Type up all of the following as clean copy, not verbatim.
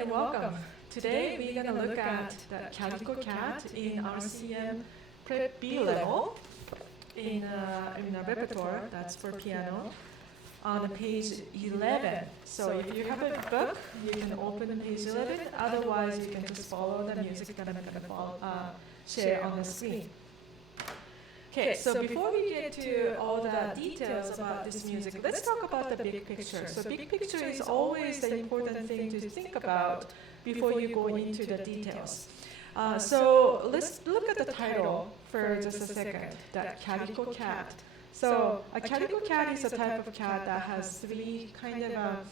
and welcome. Today we're going to look at the Calico Cat in RCM Prep B level in a repertoire that's for piano on page 11. So if you have a book, you can open page 11. Otherwise, you can just follow the music that I'm going to share on the screen. Okay, so before we get to all the details about this music, let's talk about the big picture. So big picture is always the important thing to think about before you go into the details. So let's look at the title for just a second, the Calico Cat. So a Calico Cat is a type of cat that has three kind of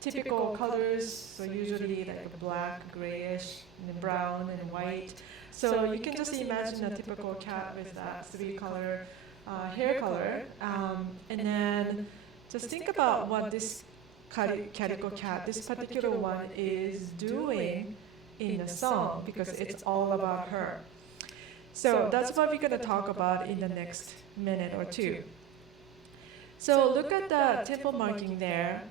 typical colors, so usually like black, grayish, and brown, and white. So you can just imagine a typical cat with that three-color hair color, and then just think about what this Calico Cat, this particular one, is doing in the song, because it's all about her. So that's what we're going to talk about in the next minute or two. So look at the tempo marking there.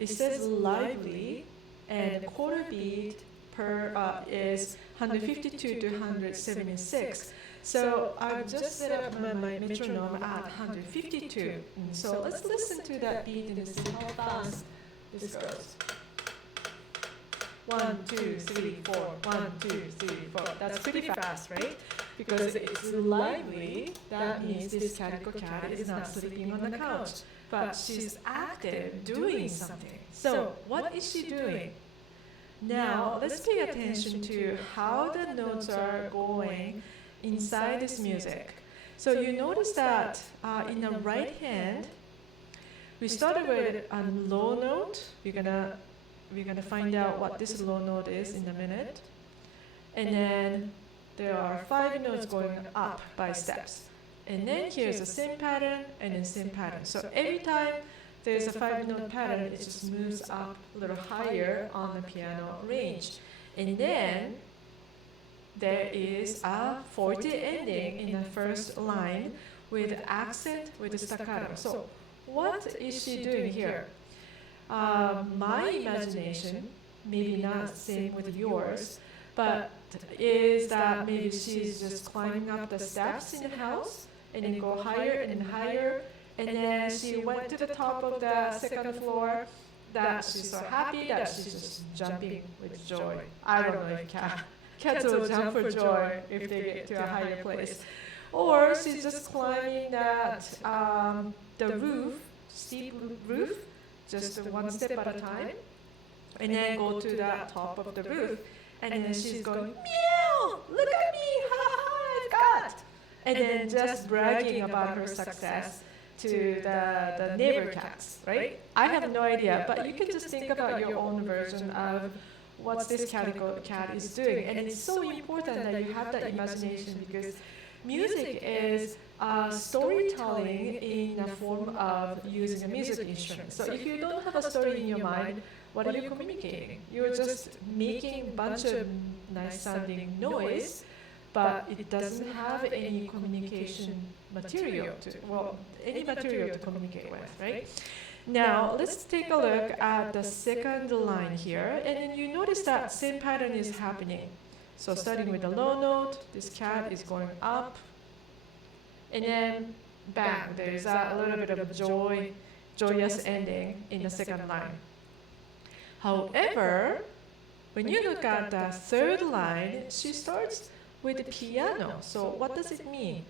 It says lively, and quarter beat per is 152 to 176. So I've just set up my metronome at 152. So let's listen to that beat and see how fast this goes. 1, 2, 3, 4. 1, 2, 3, 4. That's pretty fast, right? Because it's lively. That means this Calico Cat is not sleeping on the couch, but she's active, doing something. So what is she doing? Now, let's pay attention to how the notes are going inside this music. So you notice that in the right hand, we started with a low note. We're gonna find out what this low note is in a minute. And then there are 5 notes going up by steps. And then here's the same pattern and then same pattern. So every time there's a 5-note pattern, it just moves up a little higher on the piano range. And then there is a forte ending in the first line with accent with staccato. So what is she doing here? My imagination, maybe not same with yours, but is that maybe she's just climbing up the steps in the house and then go higher and higher. And then she went to the top of the second floor, that she's so happy that she's just jumping with joy. I don't know if cats will jump for joy if they get to a higher place. Or she's just climbing that, the roof, steep roof, just one step at a time, and then go to the top of the roof. And then she's going, meow, look at me, ha ha, I've got. And then just bragging about her success to the neighbor cats, right? I have no idea, but you can just think about your own version of what this Calico Cat is doing. And it's so important that you have that imagination, because music is storytelling in the form of using a music instrument. So if you don't have a story in your mind, what are you communicating? You're just making a bunch of nice sounding noise, but it doesn't have any communication material any material to communicate with, right? Now, let's take a look at the second line here, and then you notice that same pattern is happening. So starting with the low note, this cat is going up, and then bang, there's a little bit of joyous ending in the second line. However, when you look at the third line, she starts with the piano. So what does it mean?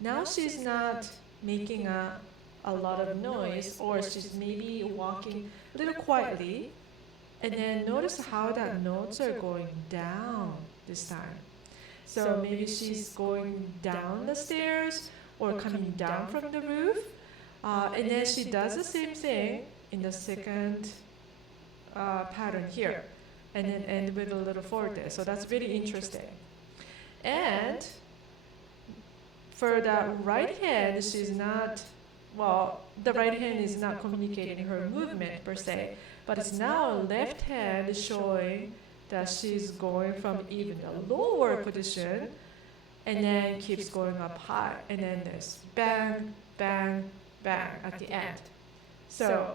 Now she's not making a lot of noise, or she's maybe walking a little quietly, and then notice how the notes are going down this time. So maybe she's going down the stairs or coming down from the roof, and then she does the same thing in the second pattern here, and then end with a little forte. So that's really interesting. And for the right hand, she's not, the right hand is not communicating her movement per se, but it's now left hand showing that she's going from even a lower position and then keeps going up high. And then there's bang, bang, bang at the end. So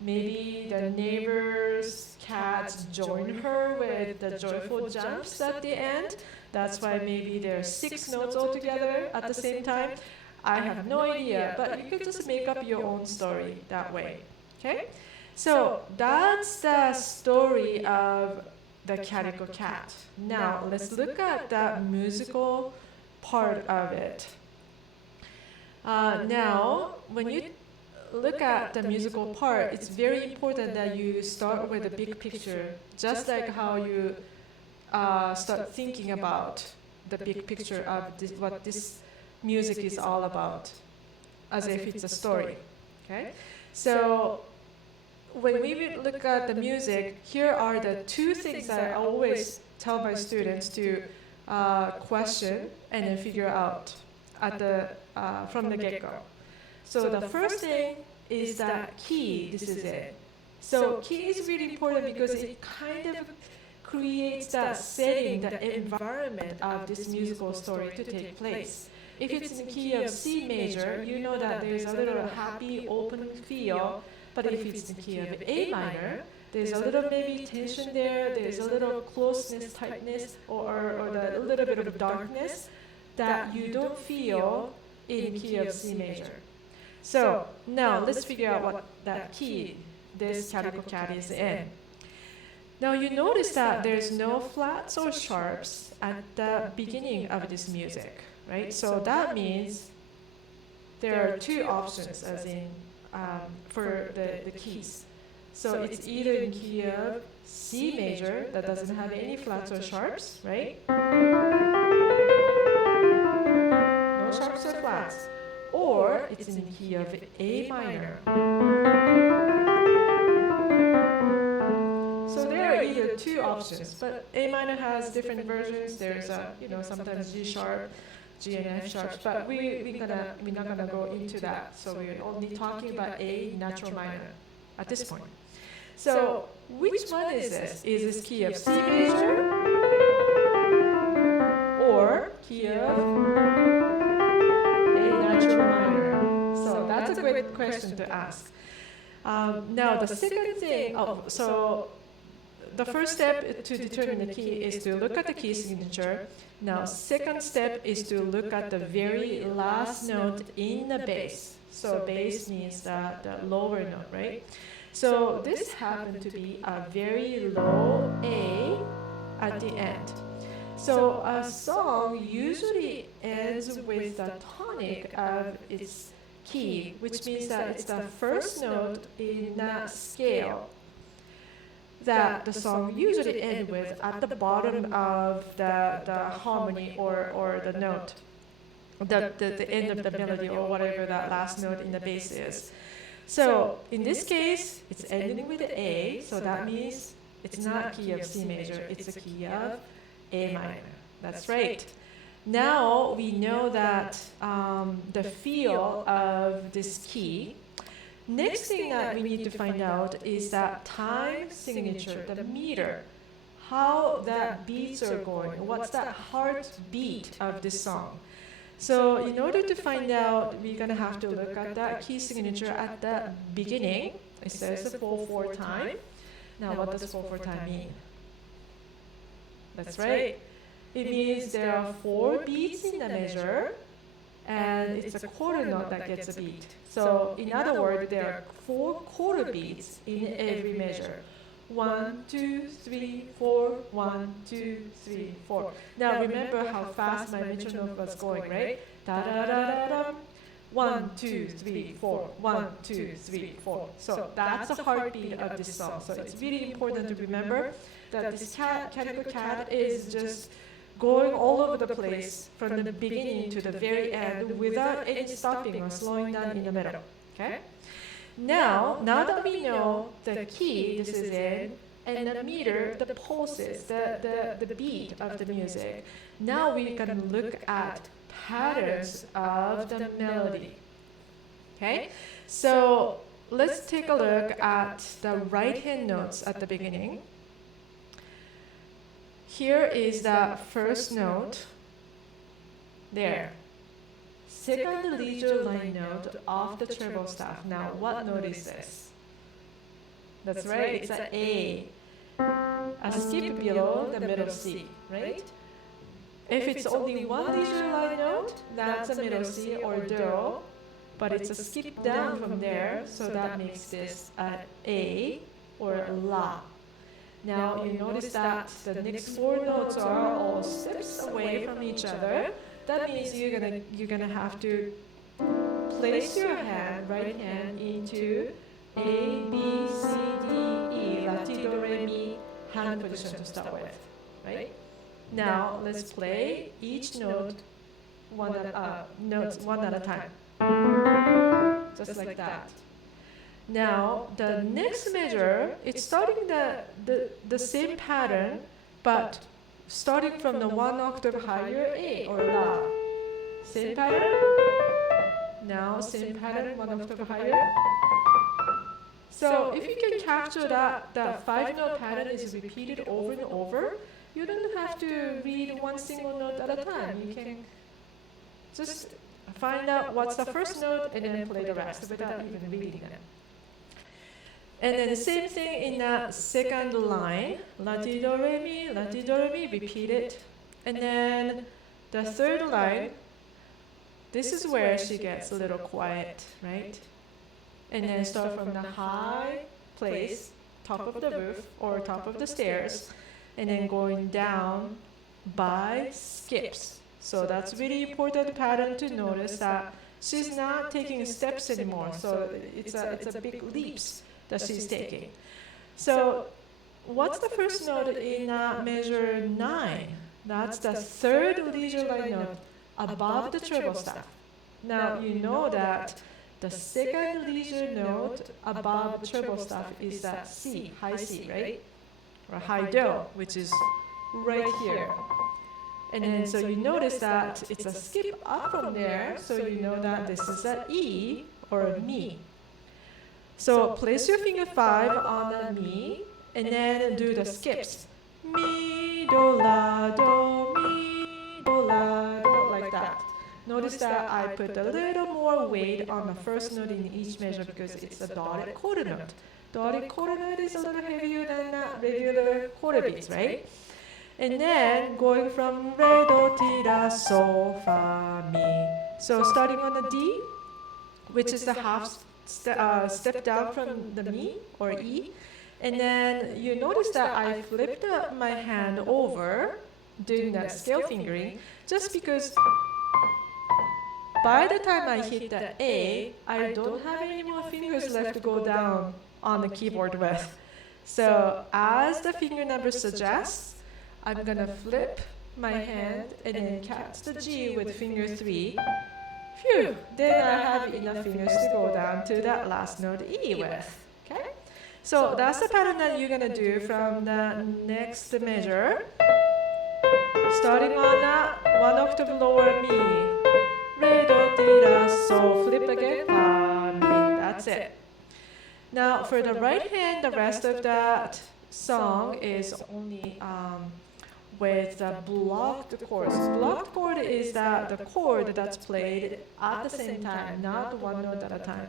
maybe the neighbor's cat cats join her with the joyful jumps at the end. That's why maybe there are 6 notes altogether at the same time. I have no idea, but you could just make up your own story that way. Okay? So that's the story of the Calico Cat. Now let's look at the musical part of it. Now, when you look at the musical part, it's very important that you start with the big picture, just like how you start thinking about the big picture of what this music is all about, as if it's a story. Okay? So when we look at the music, here are the 2 things that I always tell my students to question and then figure out at from the get-go. So the first thing is that key. This is it. So key is really important because it kind of creates that setting, the environment of this musical story to take place. If it's in the key of C major, you know that there's a little happy, open feel. But if it's in the key of A minor, there's a little maybe tension there, there's a little closeness, tightness, or a little bit of darkness that you don't feel in key of C major. So now let's figure out what that key this Calico Cat is in. Now you notice that there's no flats or sharps at the beginning of this music, right? So that means there are 2 options as in for the keys. So it's either in key of C major that doesn't have any flats or sharps, right? No sharps or flats. Or it's in the key of A minor. So there are either 2 options, but A minor has different versions. There's sometimes G sharp, G and F sharps, but we're not gonna go into that. So we're only talking about A natural minor at this point. So which one is this? Is this key of C major or key of A natural minor? So that's a great question to ask. Now the second thing, so the first step to determine the key is to look at the key signature. Now, second step is to look at the very last note in the bass. So bass means the lower note, right? So this happened to be a very low A at the end. So a song usually ends with the tonic of its key, which means that it's the first note in that scale that the song usually ends with at the bottom of the harmony or the note, the end of the melody or whatever that last note in the bass is. So in this case, it's ending with an A, so that means it's not key of C major, it's a key of A minor. That's right. Now we know that the feel of this key. Next thing that we need to find out is that time signature, the meter, how that beats are going, what's that heartbeat of this song. So in order to find out, we're going to have to look at that key signature at the beginning. It says the 4/4 time. Now what does 4/4 time mean? That's right. It means there are 4 beats in the measure, and it's a quarter note that gets a beat. So in other words, there are 4 quarter beats in every measure. 1, 2, 3, 4, 1, 2, 3, 4. Now remember how fast my metronome was going, right? Da da da da da. 1, 2, 3, 4. 1, 2, 3, 4. So that's the heartbeat of this song. So it's really important to remember that this Calico Cat is just going all over the place from the beginning to the very end without any stopping or slowing down in the middle. Okay? Now that we know the key this is in, and the meter, the pulses, the beat of the music, now we can look at patterns of the melody. Okay? So let's take a look at the right-hand notes at the beginning. Here is the first note, there. Second leisure line note off the treble staff. Now, what note is this? That's right, it's an A. a skip below the middle C, right? If it's only one leisure line note, that's a middle C or do, but it's a skip down from there, so that makes this an A or La. Now you notice that the next four notes are all steps away from each other. That means you're gonna have to place your right hand into A, B, C, D, E, La, Ti, Do, Re, Mi, hand position to start with, right? Now let's play each note one at a time, just like that. Now the next measure, it's starting the same pattern, but starting from the one octave higher A or La. Same pattern. Now same pattern, one octave higher. So if you can capture that 5-note pattern is repeated over and over, you don't have to read one single note at a time. You can just find out what's the first note and then play the rest without even reading them. And then the same thing in the second line, La, Ti, Do, Re, Mi, La, Ti, Do, Re, Mi, repeat it. And then the third line, this is where she gets a little quiet, right? And then start from the high place, top of the roof or top of the stairs, and then going down by skips. So that's really important pattern to notice that she's not taking steps anymore. So it's a big leaps that she's taking. So what's the first note in measure 9? That's the third leisure line note above the treble staff. Now you know that the second leisure note above the treble staff is that C, high C, right? Or high Do, which is right here. And then so you notice that it's a skip up from there, so you know that this is an E or Mi. So place your finger 5 on the Mi, and then do the skips. Mi, Do, La, Do, Mi, Do, La, Do, like that. Notice that I put a little more weight on the first note in each measure because it's a dotted quarter note. Dotted quarter note is a little heavier than regular quarter beats, right? And then going from Re, Do, Ti, La, Sol, Fa, Mi. So starting on the D, which is the half step down from the Mi or E. And then you notice that I flipped my hand over doing that scale fingering just because by the time I hit the A, I don't have any more fingers left to go down on the keyboard with. So as the finger number suggests, I'm gonna flip my hand and then catch the G with finger 3. Phew, then I have enough fingers to go down to that last note E with. Okay? So that's the pattern that you're gonna do from the next measure. Starting on that 1 octave lower Mi. Re, Do, Ti, La, Sol, flip again, Fa, Mi. That's it. Now for the right hand, the rest of that song is only with the blocked chords. Blocked chord is the chord that's played at the same time, not one note at a time.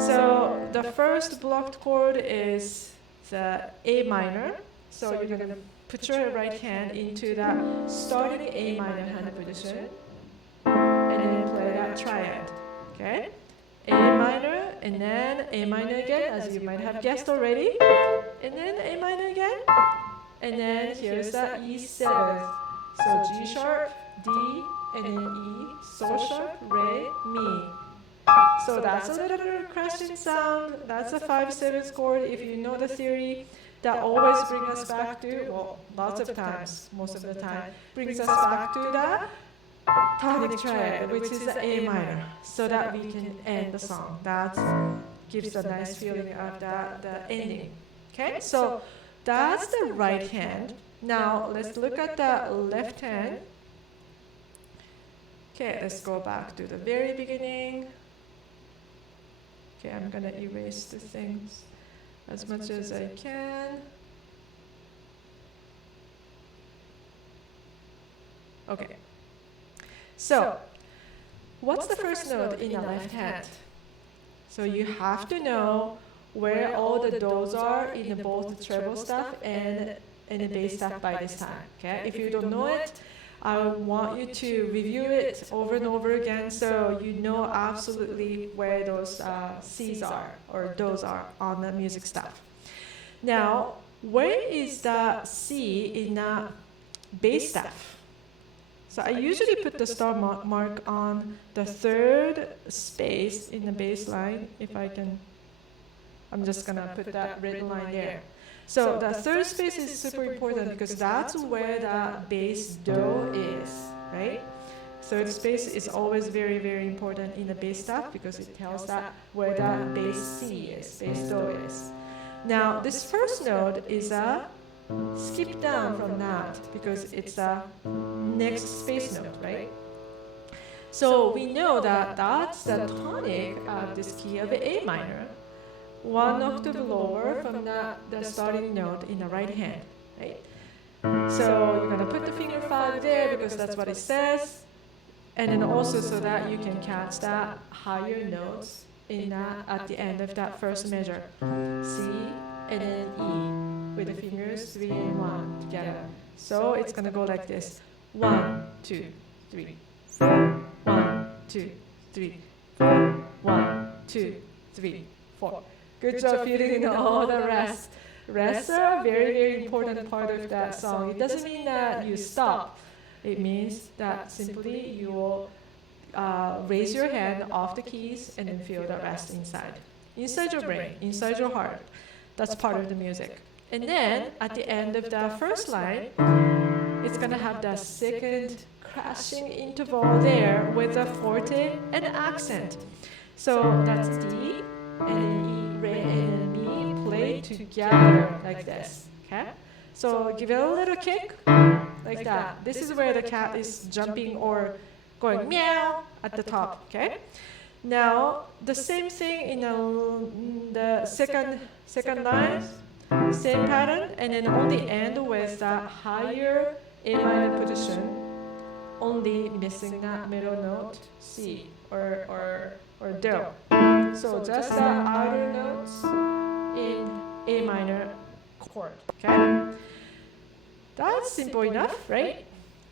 So the first blocked chord is the A minor. So you're going to put your right hand into that starting A minor hand position and then play that triad. Okay? A minor and then A minor again, as you might have guessed already, and then A minor again. And then here's the E7. So G sharp, D, and then E, Sol sharp, Re, Mi. So that's a little bit of crashing sound. That's a 5/7 chord. If you know the theory, that always brings us back to, well, lots of times, most of the time, brings us back to the tonic triad, which is the A minor, so that we can end the song. That gives a nice feeling of the ending. Okay, so that's the right hand. Now let's look at the left hand. Okay, let's go back to the very beginning. Okay, I'm gonna erase the things as much as I can. Okay. So, what's the first note in the left hand? So you have to know where all the dots are in both the treble stuff and the bass stuff by this time. Okay, if you don't know it, I want you to review it over and over again so you know absolutely where those C's are or dots are on the music stuff. Now, where is the C in the bass stuff? So I usually put the star mark on the third space in the bass line, if I can. I'm just gonna put that red line there. So the third space is super important because that's where the bass do is, right? Third space is always very, very important in the bass stuff because it tells that where the bass C is, bass do is. Now this first note is a skip down from that because it's a next space note, right? So we know that that's the tonic of this key of A minor, one octave lower from the starting note in the right hand, right? So you're gonna put the finger 5 there because that's what it says, and then also so that you can catch that higher notes in that at the end of that first measure, C and then E with the fingers 3 and 1 together. So it's gonna go like this: 1, 2, 3, 4. 1, 2, 3, 4. 1, 2, 3, 4. Good job filling in all the rest. Rests are a very, very important part of that song. It doesn't mean that you stop. It means that simply you will raise your hand off the keys and then feel the rest inside. Inside your brain, inside your heart. That's part of the music. And then at the end of the first line, it's gonna have the second crashing interval there with a forte and accent. So that's D and E, re and mi play together like this. Okay? So give it a little kick like that. This is where the cat is jumping or going meow at the top. Okay? Now the same thing in the second line, same pattern, and then only end with the higher A minor position, only missing that middle note C or do. So just the outer notes in A minor chord. Okay, that's simple enough, right?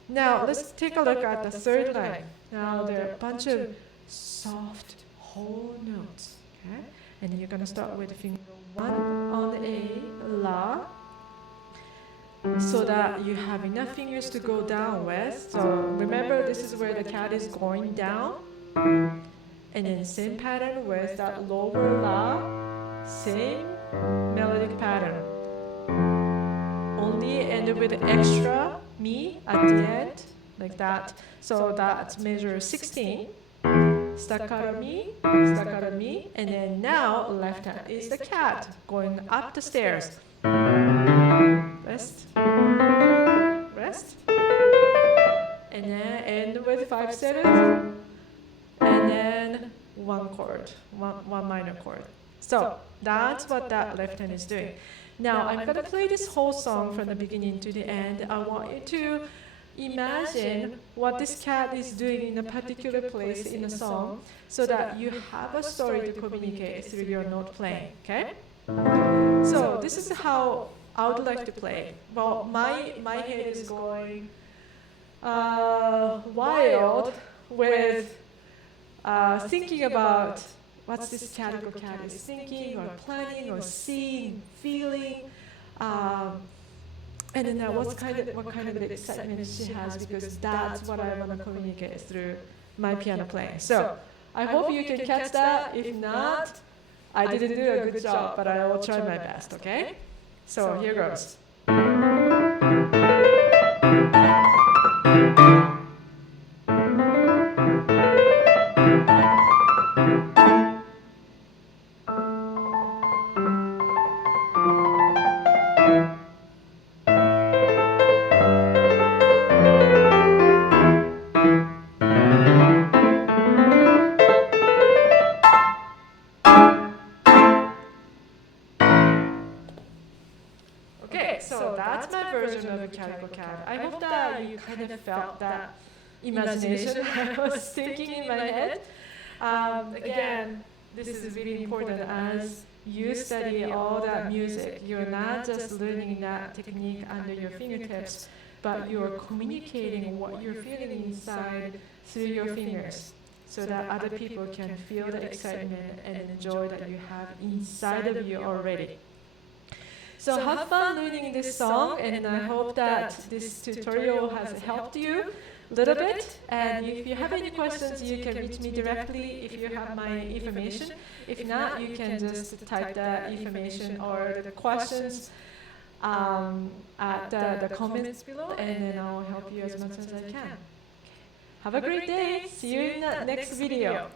Now let's take a look at the third line. Now there are a bunch of soft whole notes. Okay, and then you're gonna start with finger 1 on A, La, so that you have enough fingers to go down with. So remember, this is where the cat is going down. And then same pattern with that lower La, same melodic pattern. Only ended with extra mi at the end, like that. So that's measure 16. Staccato mi, and then now left hand is the cat going up the stairs. Rest, rest, and then end with 5/7, and then one chord, one minor chord. So that's what that left hand is doing. Now I'm gonna play this whole song from the beginning to the end. I want you to imagine what this cat is doing in a particular place in the song so that you have a story to communicate through your note playing, okay? So this is how I would like to play. Well, my head is going wild with thinking about what's this Calico Cat is thinking or planning or seeing, feeling, and then what kind of excitement she has, because that's what I want to communicate through my piano playing. So I hope you can catch that. If not, I didn't do a good job, but I will try my best, okay? So here goes. So that's my version of the Calico Cat. I hope that you kind of felt that imagination I was thinking in my head. Again, this is really important as you study all that music, you're not just learning that technique under your fingertips, but you're communicating what you're feeling inside through your fingers, so that other people can feel the excitement and joy that you have inside of you already. So have fun learning this song, and I hope that this tutorial has helped you a little bit. And if you have any questions, you can reach me directly if you have my information. If not, you can just type the information or the questions at the comments below, and then I'll help you as much as I can. Have a great day. See you in the next video.